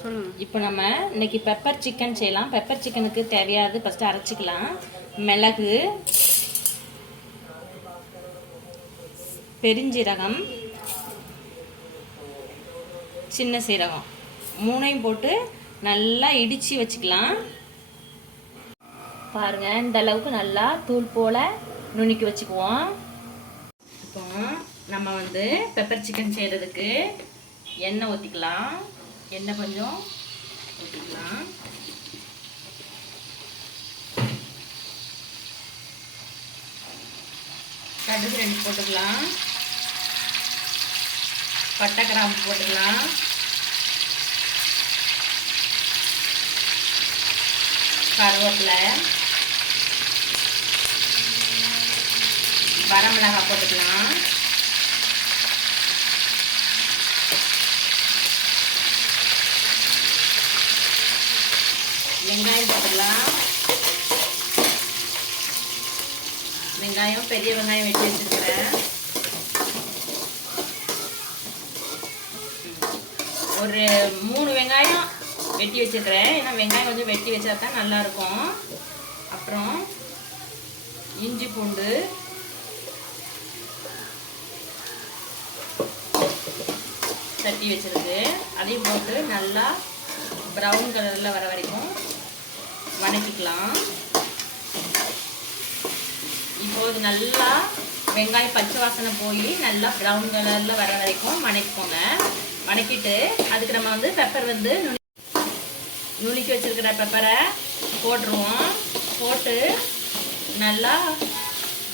இப்போ நம்ம இன்னைக்கு பெப்பர் சிக்கன் செய்யலாம். பெப்பர் சிக்கனுக்கு தேவையானது ஃபஸ்ட்டு அரைச்சிக்கலாம். மிளகு, பெருஞ்சீரகம், சின்ன சீரகம் மூணையும் போட்டு நல்லா இடித்து வச்சுக்கலாம். பாருங்கள், இந்த அளவுக்கு நல்லா தூள் போல் நுணுக்கி வச்சுக்குவோம். இப்போ நம்ம வந்து பெப்பர் சிக்கன் செய்கிறதுக்கு எண்ணெய் ஊற்றிக்கலாம். எண்ணெய் கொஞ்சம் ஊற்றிக்கலாம். கடுகு 2 போட்டுக்கலாம். பட்டை கிராம்பு போட்டுக்கலாம். கருவேப்பிலை, வரமிளகாய் போட்டுக்கலாம். வெங்காயம் போட்டுக்கலாம். வெங்காயம் பெரிய வெங்காயம் வெட்டி வச்சுருக்கிறேன். ஒரு 3 வெங்காயம் வெட்டி வச்சுருக்கிறேன். ஏன்னா வெங்காயம் கொஞ்சம் வெட்டி வச்சா தான் நல்லாயிருக்கும். அப்புறம் இஞ்சி பூண்டு, தட்டி வச்சிருக்கு, அதையும் போட்டு நல்லா ப்ரௌன் கலரில் வர வரைக்கும் வதக்கிக்கலாம். இப்போது நல்லா வெங்காயம் பச்சை வாசனை போய் நல்லா ப்ரௌன் கலரில் வர வரைக்கும் வதக்கிக்கோங்க. வதக்கிட்டு அதுக்கு நம்ம வந்து பெப்பர் வந்து நுணுக்கி வச்சுருக்கிற பெப்பரை போட்டுருவோம். போட்டு நல்லா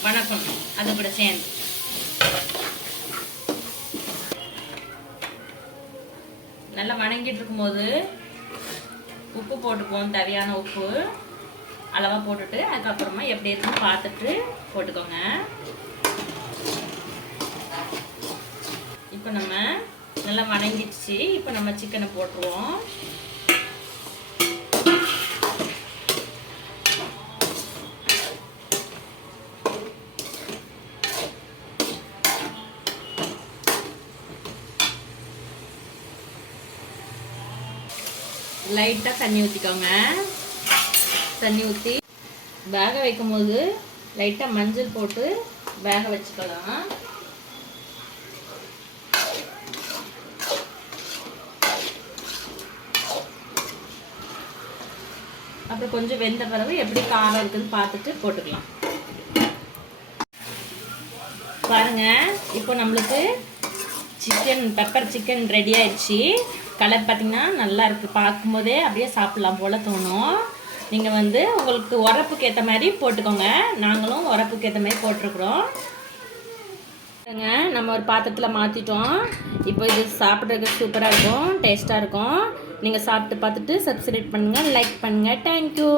வதக்கணும். அது கூட சேர்ந்து நல்லா வதங்கிட்டு இருக்கும்போது உப்பு போட்டுக்குவோம். தேவையான உப்பு அளவாக போட்டுட்டு அதுக்கப்புறமா எப்படி இருக்குன்னு பார்த்துட்டு போட்டுக்கோங்க. இப்போ நம்ம நல்லா வதங்கிடுச்சு. இப்போ நம்ம சிக்கனை போட்டுருவோம். லைட்டாக தண்ணி ஊற்றிக்கோங்க. தண்ணி ஊற்றி வேக வைக்கும் போது லைட்டாக மஞ்சள் போட்டு வேக வச்சுக்கலாம். அப்புறம் கொஞ்சம் வெந்த பிறகு எப்படி காரம் இருக்குன்னு பார்த்துட்டு போட்டுக்கலாம். பாருங்க, இப்போ நம்மளுக்கு பெப்பர் சிக்கன் ரெடி ஆயிடுச்சு. கலர் பார்த்திங்கன்னா நல்லா இருக்குது. பார்க்கும்போதே அப்படியே சாப்பிட்லாம் போல் தோணும். நீங்கள் வந்து உங்களுக்கு உரப்புக்கு ஏற்ற மாதிரி போட்டுக்கோங்க. நாங்களும் உரப்புக்கு ஏற்ற மாதிரி போட்டிருக்குறோம். நம்ம ஒரு பாத்திரத்தில் மாற்றிட்டோம். இப்போ இது சாப்பிட்றதுக்கு சூப்பராக இருக்கும், டேஸ்ட்டாக இருக்கும். நீங்கள் சாப்பிட்டு பார்த்துட்டு சப்ஸ்கிரைப் பண்ணுங்கள், லைக் பண்ணுங்கள். தேங்க்யூ.